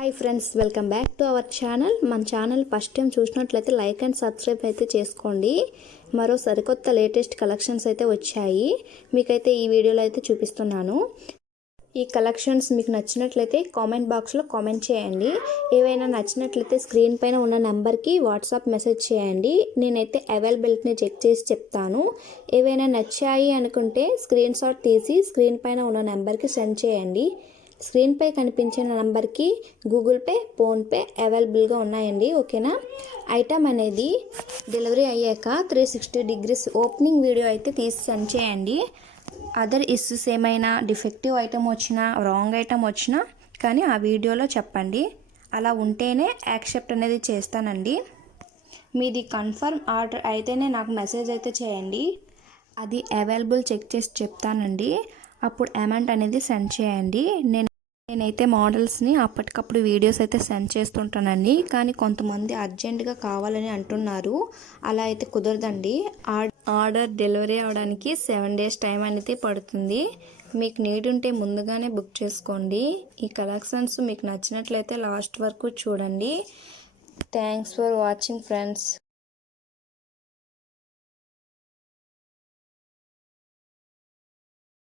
Hi friends, welcome back to our channel. మన channel first time చూసినట్లయితే like and subscribe అయితే చేసుకోండి. మరో సరికొత్త లేటెస్ట్ కలెక్షన్స్ అయితే వచ్చాయి, మీకైతే ఈ వీడియోలో అయితే చూపిస్తున్నాను. ఈ కలెక్షన్స్ మీకు నచ్చినట్లయితే కామెంట్ బాక్స్లో కామెంట్ చేయండి. ఏవైనా నచ్చినట్లయితే స్క్రీన్ పైన ఉన్న నెంబర్కి వాట్సాప్ మెసేజ్ చేయండి. నేనైతే అవైలబిలిటీని చెక్ చేసి చెప్తాను. ఏవైనా నచ్చాయి అనుకుంటే స్క్రీన్ షాట్ తీసి స్క్రీన్ పైన ఉన్న నెంబర్కి సెండ్ చేయండి. స్క్రీన్ పై కనిపించిన నంబర్కి గూగుల్ పే, ఫోన్పే అవైలబుల్గా ఉన్నాయండి. ఓకేనా. ఐటమ్ అనేది డెలివరీ అయ్యాక 360 డిగ్రీస్ ఓపెనింగ్ వీడియో అయితే తీసి సెండ్ చేయండి. అదర్ ఇష్యూస్ ఏమైనా డిఫెక్టివ్ ఐటమ్ వచ్చినా, రాంగ్ ఐటమ్ వచ్చినా కానీ ఆ వీడియోలో చెప్పండి. అలా ఉంటేనే యాక్సెప్ట్ అనేది చేస్తానండి. మీది కన్ఫర్మ్ ఆర్డర్ అయితేనే నాకు మెసేజ్ అయితే చేయండి. అది అవైలబుల్ చెక్ చేసి చెప్తానండి. అప్పుడు అమౌంట్ అనేది సెండ్ చేయండి. నేనైతే మోడల్స్ని అప్పటికప్పుడు వీడియోస్ అయితే సెండ్ చేస్తుంటానండి. కానీ కొంతమంది అర్జెంటుగా కావాలని అంటున్నారు. అలా అయితే కుదరదండి. ఆర్డర్ డెలివరీ అవడానికి 7 days టైం అనేది పడుతుంది. మీకు నీడ్ ఉంటే ముందుగానే బుక్ చేసుకోండి. ఈ కలెక్షన్స్ మీకు నచ్చినట్లయితే లాస్ట్ వరకు చూడండి. Thanks for watching friends.